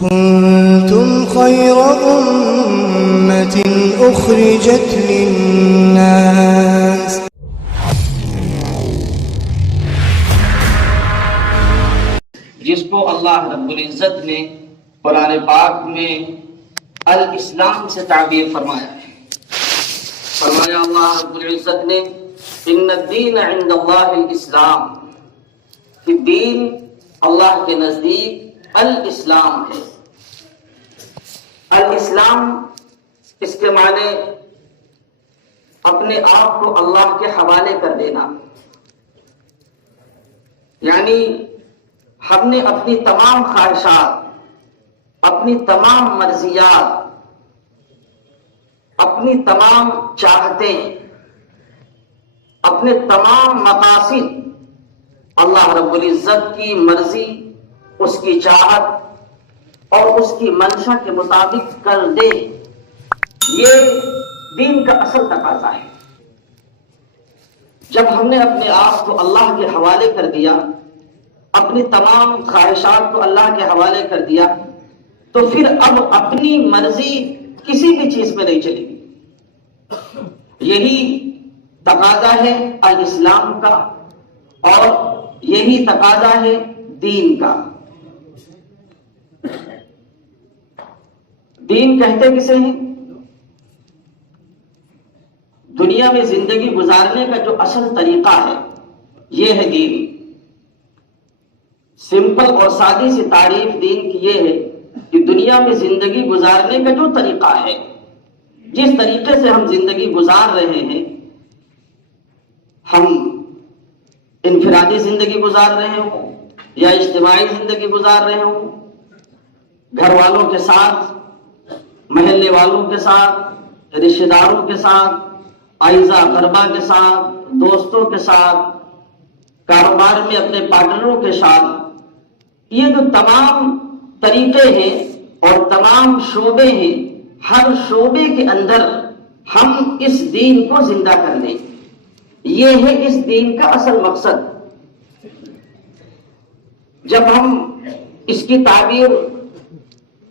كنتم خير أمة أخرجت للناس جس کو اللہ رب العزت نے قرآن پاک میں الاسلام سے تعبیر فرمایا ہے۔ فرمایا اللہ رب العزت نے ان الدین عند اللہ الاسلام، کہ دین اللہ کے نزدیک الاسلام ہے۔ الاسلام اس کے معنی اپنے آپ کو اللہ کے حوالے کر دینا، یعنی ہم نے اپنی تمام خواہشات، اپنی تمام مرضیات، اپنی تمام چاہتیں، اپنے تمام مقاصد اللہ رب العزت کی مرضی، اس کی چاہت اور اس کی منشا کے مطابق کر دے۔ یہ دین کا اصل تقاضا ہے۔ جب ہم نے اپنے آپ کو اللہ کے حوالے کر دیا، اپنی تمام خواہشات کو اللہ کے حوالے کر دیا، تو پھر اب اپنی مرضی کسی بھی چیز میں نہیں چلے گی۔ یہی تقاضا ہے الاسلام کا، اور یہی تقاضا ہے دین کا۔ دین کہتے کسے ہیں؟ دنیا میں زندگی گزارنے کا جو اصل طریقہ ہے، یہ ہے دین۔ سمپل اور سادی سی تعریف دین کی یہ ہے کہ دنیا میں زندگی گزارنے کا جو طریقہ ہے، جس طریقے سے ہم زندگی گزار رہے ہیں، ہم انفرادی زندگی گزار رہے ہوں یا اجتماعی زندگی گزار رہے ہوں، گھر والوں کے ساتھ، محلے والوں کے ساتھ، رشتہ داروں کے ساتھ، اعزاء اقربا کے ساتھ، دوستوں کے ساتھ، کاروبار میں اپنے پارٹنروں کے ساتھ، یہ جو تمام طریقے ہیں اور تمام شعبے ہیں، ہر شعبے کے اندر ہم اس دین کو زندہ کر لیں۔ یہ ہے اس دین کا اصل مقصد۔ جب ہم اس کی تعبیر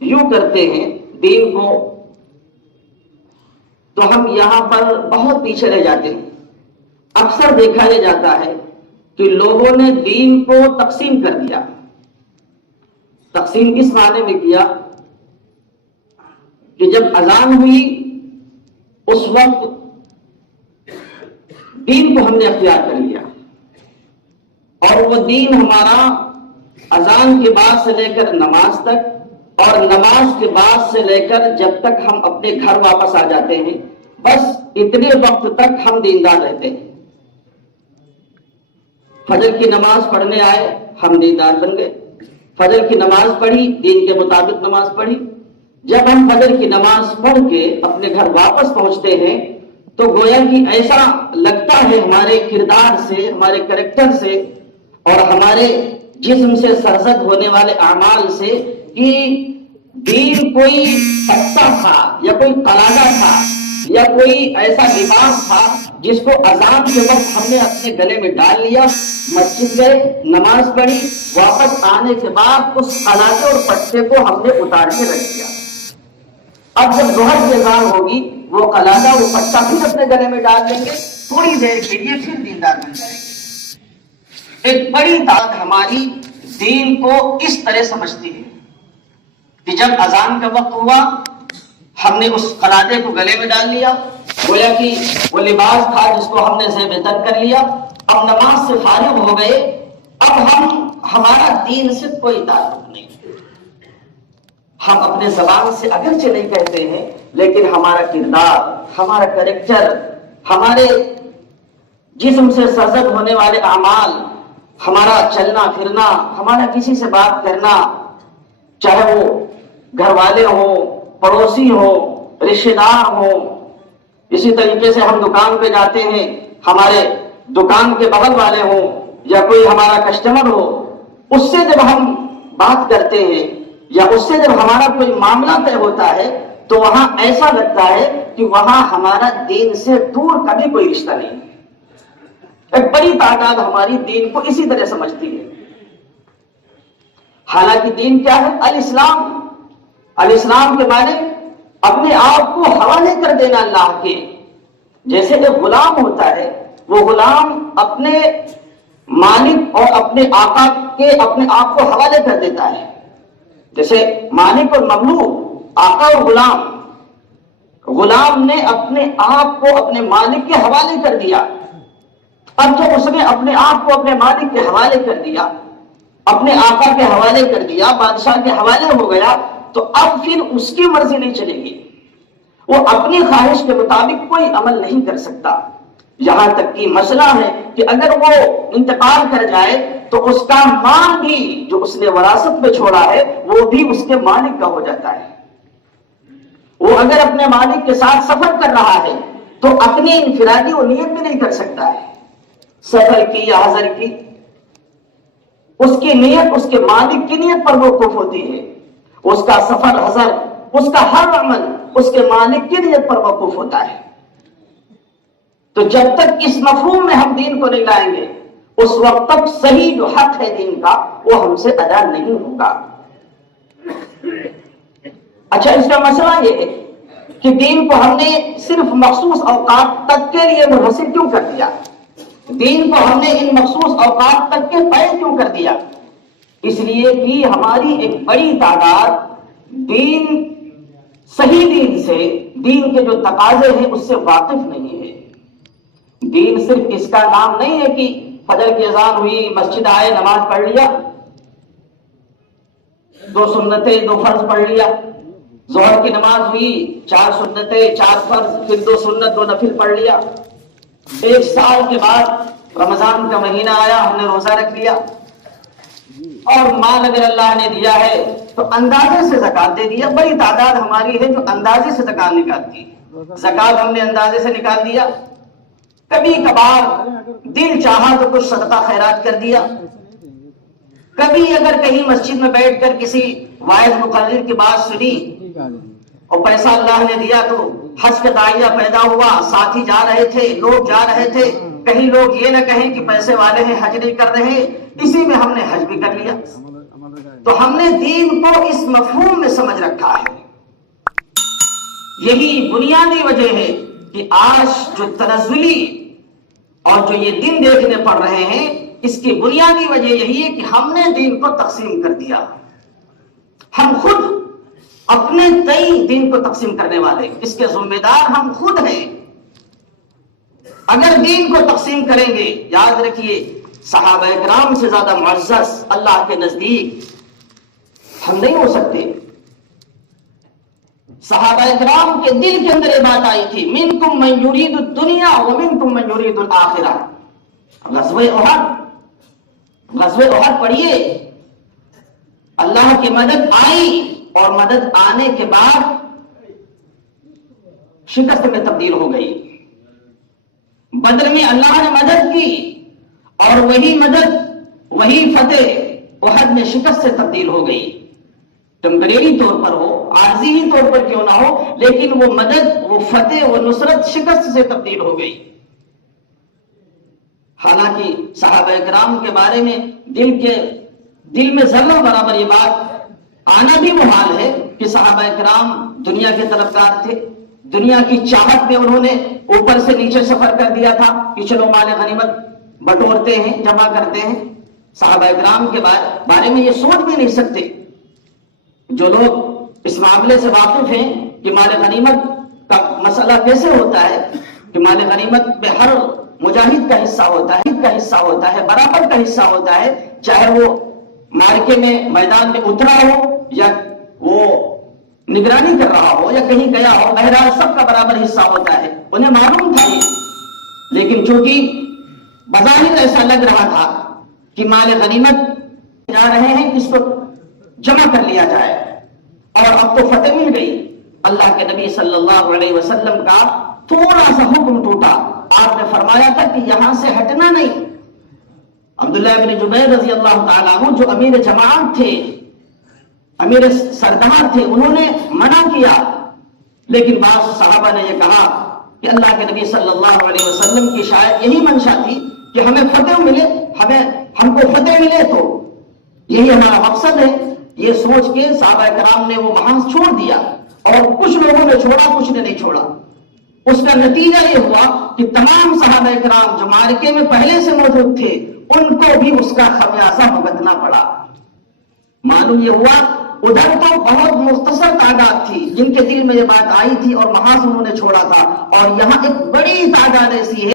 یوں کرتے ہیں دین کو، تو ہم یہاں پر بہت پیچھے رہ جاتے ہیں۔ اکثر دیکھا یہ جاتا ہے کہ لوگوں نے دین کو تقسیم کر دیا۔ تقسیم کس معنی میں کیا کہ جب اذان ہوئی اس وقت دین کو ہم نے اختیار کر لیا، اور وہ دین ہمارا اذان کے بعد سے لے کر نماز تک، اور نماز کے بعد سے لے کر جب تک ہم اپنے گھر واپس آ جاتے ہیں، بس اتنے وقت تک ہم دیندار رہتے ہیں۔ فجر کی نماز پڑھنے آئے، ہم دیندار بن گئے۔ فجر کی نماز پڑھی، دین کے مطابق نماز پڑھی۔ جب ہم فجر کی نماز پڑھ کے اپنے گھر واپس پہنچتے ہیں تو گویا کہ ایسا لگتا ہے ہمارے کردار سے، ہمارے کریکٹر سے اور ہمارے جسم سے سرزد ہونے والے اعمال سے کہ دین کوئی پتا تھا یا کوئی قلادہ تھا یا کوئی ایسا لباس تھا جس کو اذان کے وقت ہم نے اپنے گلے میں ڈال لیا، مسجد گئے، نماز پڑھی، واپس آنے کے بعد اس قلادے اور پٹے کو ہم نے اتار کے رکھ دیا۔ اب جب ظہر کی اذان ہوگی، وہ قلادہ اور پٹا پھر اپنے گلے میں ڈال دیں گے، تھوڑی دیر کے لیے پھر دیندار بن جائیں گے۔ ایک بڑی تعداد ہماری دین کو اس طرح سمجھتی ہے کہ جب اذان کا وقت ہوا، ہم نے اس قلادے کو گلے میں ڈال لیا، گویا کہ وہ لباس تھا جس کو ہم نے زیب تن کر لیا، اب نماز سے فارغ ہو گئے، اب ہمارا دین سے کوئی تعلق نہیں۔ ہم اپنے زبان سے اگرچہ نہیں کہتے ہیں، لیکن ہمارا کردار، ہمارا کریکٹر، ہمارے جسم سے سرزد ہونے والے اعمال، ہمارا چلنا پھرنا، ہمارا کسی سے بات کرنا، چاہے وہ گھر والے ہوں، پڑوسی ہوں، رشتہ دار ہوں، اسی طریقے سے ہم دکان پہ جاتے ہیں، ہمارے دکان کے بغل والے ہوں یا کوئی ہمارا کسٹمر ہو، اس سے جب ہم بات کرتے ہیں یا اس سے جب ہمارا کوئی معاملہ طے ہوتا ہے تو وہاں ایسا لگتا ہے کہ وہاں ہمارا دین سے دور کبھی کوئی رشتہ نہیں۔ ایک بڑی تعداد ہماری دین کو اسی طرح سمجھتی ہے، حالانکہ دین کیا ہے؟ الاسلام، الاسلام کے معنی اپنے آپ کو حوالے کر دینا اللہ کے. جیسے ایک غلام ہوتا ہے، وہ غلام اپنے مالک اور اپنے آقا کے اپنے آپ کو حوالے کر دیتا ہے. جیسے مالک اور مملوک، آقا اور غلام. غلام نے اپنے آپ کو اپنے مالک کے حوالے کر دیا. اب جب اس نے اپنے آپ کو اپنے مالک کے حوالے کر دیا، اپنے آقا کے حوالے کر دیا، بادشاہ کے حوالے ہو گیا، تو اب پھر اس کی مرضی نہیں چلے گی. وہ اپنی خواہش کے مطابق کوئی عمل نہیں کر سکتا. یہاں تک کہ مسئلہ ہے کہ اگر وہ انتقال کر جائے تو اس کا مال بھی جو اس نے وراثت میں چھوڑا ہے وہ بھی اس کے مالک کا ہو جاتا ہے. وہ اگر اپنے مالک کے ساتھ سفر کر رہا ہے تو اپنی انفرادی وہ نیت بھی نہیں کر سکتا ہے، سفر کی یا حضر کی. اس کی نیت اس کے مالک کی نیت پر موقوف ہوتی ہے. اس کا سفر، حضر، اس کا ہر عمل اس کے مالک کی نیت پر موقوف ہوتا ہے. تو جب تک اس مفہوم میں ہم دین کو نہیں لائیں گے اس وقت تک صحیح جو حق ہے دین کا وہ ہم سے ادا نہیں ہوگا. اچھا، اس کا مسئلہ یہ ہے کہ دین کو ہم نے صرف مخصوص اوقات تک کے لیے منحصر کیوں کر دیا؟ دین کو ہم نے ان مخصوص اوقات تک کے قید کیوں کر دیا؟ اس لیے کہ ہماری ایک بڑی تعداد دین، صحیح دین سے، دین کے جو تقاضے ہیں اس سے واقف نہیں ہے. دین صرف اس کا نام نہیں ہے کہ فجر کی اذان ہوئی، مسجد آئے، نماز پڑھ لیا، 2 سنتیں 2 فرض پڑھ لیا. ظہر کی نماز ہوئی، 4 سنتیں 4 فرض، پھر 2 سنت 2 نفل پڑھ لیا. 1 سال کے بعد رمضان کا مہینہ آیا، ہم نے روزہ رکھ لیا، اور مال اگر اللہ نے دیا ہے تو اندازے سے زکات دے دیا. بڑی تعداد ہماری ہے جو اندازے سے زکات نکالتی. زکات ہم نے اندازے سے نکال دیا. کبھی کبھار دل چاہا تو کچھ صدقہ خیرات کر دیا. کبھی اگر کہیں مسجد میں بیٹھ کر کسی واعظ مقرر کی بات سنی اور پیسہ اللہ نے دیا تو حج کا داعیہ پیدا ہوا، ساتھی جا رہے تھے، لوگ جا رہے تھے، کہیں لوگ یہ نہ کہیں کہ پیسے والے ہیں حج نہیں کر رہے، اسی میں ہم نے حج بھی کر لیا. تو ہم نے دین کو اس مفہوم میں سمجھ رکھا ہے. یہی بنیادی وجہ ہے کہ آج جو تنزلی اور جو یہ دن دیکھنے پڑ رہے ہیں اس کی بنیادی وجہ یہی ہے کہ ہم نے دین کو تقسیم کر دیا. ہم خود اپنے تئیں دین کو تقسیم کرنے والے، اس کے ذمہ دار ہم خود ہیں. اگر دین کو تقسیم کریں گے، یاد رکھیے صحابہ کرام سے زیادہ معزز اللہ کے نزدیک ہم نہیں ہو سکتے. صحابہ کرام کے دل کے اندر یہ بات آئی تھی، منکم من یرید الدنیا ومنکم من یرید الآخرہ. غزوہ احد پڑھیے، اللہ کی مدد آئی اور مدد آنے کے بعد شکست میں تبدیل ہو گئی. بدر میں اللہ نے مدد کی اور وہی مدد، وہی فتح احد میں شکست سے تبدیل ہو گئی. ٹمپریری طور پر ہو، عارضی ہی طور پر کیوں نہ ہو، لیکن وہ مدد، وہ فتح، وہ نصرت شکست سے تبدیل ہو گئی. حالانکہ صحابہ کرام کے بارے میں دل میں ذرہ برابر یہ بات آنا بھی محال ہے کہ صحابہ کرام دنیا کے طلبگار تھے. دنیا کی چاہت میں انہوں نے اوپر سے نیچے سفر کر دیا تھا کہ چلو مال غنیمت بٹورتے ہیں، جمع کرتے ہیں. صحابہ کرام کے بارے میں یہ سوچ بھی نہیں سکتے. جو لوگ اس معاملے سے واقف ہیں کہ مال غنیمت کا مسئلہ کیسے ہوتا ہے، کہ مال غنیمت میں ہر مجاہد کا حصہ ہوتا ہے، برابر کا حصہ ہوتا ہے، چاہے وہ مارکے میں میدان میں اترا ہو یا وہ نگرانی کر رہا ہو یا کہیں گیا ہو، بہرحال سب کا برابر حصہ ہوتا ہے. انہیں معلوم تھا یہ، لیکن چونکہ بظاہر ایسا لگ رہا تھا کہ مال غنیمت جا رہے ہیں، اس کو جمع کر لیا جائے، اور اب تو فتح مل گئی. اللہ کے نبی صلی اللہ علیہ وسلم کا تھوڑا سا حکم ٹوٹا. آپ نے فرمایا تھا کہ یہاں سے ہٹنا نہیں. عبداللہ بن جبیر رضی اللہ تعالیٰ عنہ جو امیر جماعت تھے، امیر سردار تھے، انہوں نے منع کیا. لیکن بعض صحابہ نے یہ کہا کہ اللہ کے نبی صلی اللہ علیہ وسلم کی شاید یہی منشا تھی کہ ہمیں فتح ملے، ہم کو فتح ملے تو یہی ہمارا مقصد ہے. یہ سوچ کے صحابہ کرام نے وہ محاذ چھوڑ دیا، اور کچھ لوگوں نے چھوڑا، کچھ نے نہیں چھوڑا۔ اس کا نتیجہ یہ ہوا کہ تمام صحابہ کرام جو معرکے میں پہلے سے موجود تھے ان کو بھی اس کا خمیازہ بھگتنا پڑا۔ معلوم یہ ہوا ادھر تو بہت مختصر تعداد تھی جن کے دل میں یہ بات آئی تھی اور محاذ انہوں نے چھوڑا تھا، اور یہاں ایک بڑی تعداد ایسی ہے